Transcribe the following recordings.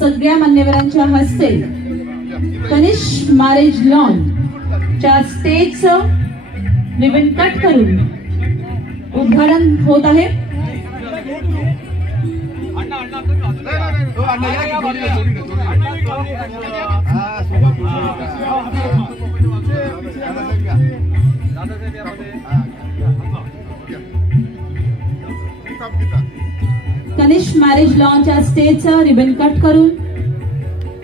सगळ्या मान्यवरांच्या हस्ते कनिष्क मॅरेज लॉन च्या स्टेजचं रिबन कट करून उद्घाटन होत आहे। कनिष्क मॅरेज लॉनच्या स्टेजचं रिबन कट करून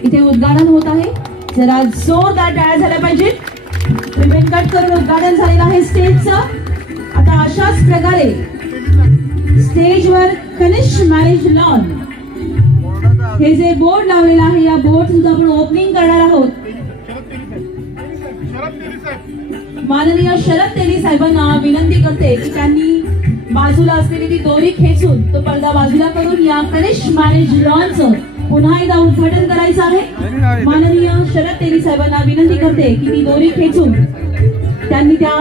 इथे उद्घाटन होत आहे। जरा जोरदार टाळ्या झाल्या पाहिजेत। रिबन कट करून उद्घाटन झालेलं आहे स्टेजचं। आता अशाच प्रकारे स्टेजवर कनिष्क मॅरेज लॉन हे जे बोर्ड लावलेलं आहे या बोर्ड सुद्धा आपण ओपनिंग करणार आहोत। माननीय शरद तेली साहेबांना विनंती करते की त्यांनी बाजूला असलेली ती दोरी खेचून तो पडदा बाजूला करून या कनिष्क मॅरेज लॉनचं पुन्हा एकदा उद्घाटन करायचं आहे। माननीय शरद तेली साहेबांना विनंती करते की ती दोरी खेचून त्यांनी त्या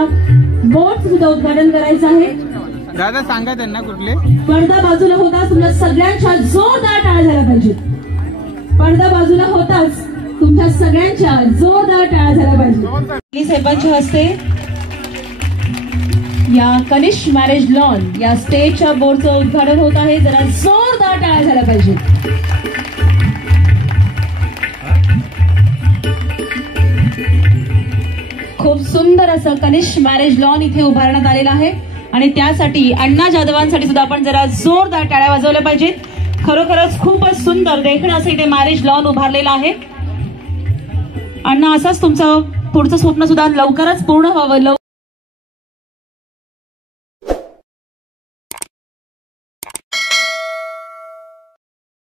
बोर्ड सुद्धा उद्घाटन करायचं आहे। दादा सांगा त्यांना कुठले पडदा बाजूला होताच तुमच्या सगळ्यांच्या जोरदार टाळ्या झाल्या पाहिजेत। पडदा बाजूला होताच तुमच्या सगळ्यांच्या जोरदार टाळ्या झाल्या पाहिजेत। साहेबांच्या हस्ते या कनिष्क मॅरेज लॉन या स्टेजच्या बोर्डचं उद्घाटन होत आहे। जरा जोरदार टाळ्या झाल्या पाहिजेत। खूप सुंदर असं कनिष्क मॅरेज लॉन इथे उभारण्यात आलेलं आहे आणि त्यासाठी अण्णा जाधवांसाठी सुद्धा आपण जरा जोरदार टाळ्या वाजवल्या पाहिजेत। खरोखरच खूपच सुंदर देखणं असं इथे मॅरेज लॉन उभारलेलं आहे। अण्णा, असंच तुमचं पुढचं स्वप्न सुद्धा लवकरच पूर्ण व्हावं।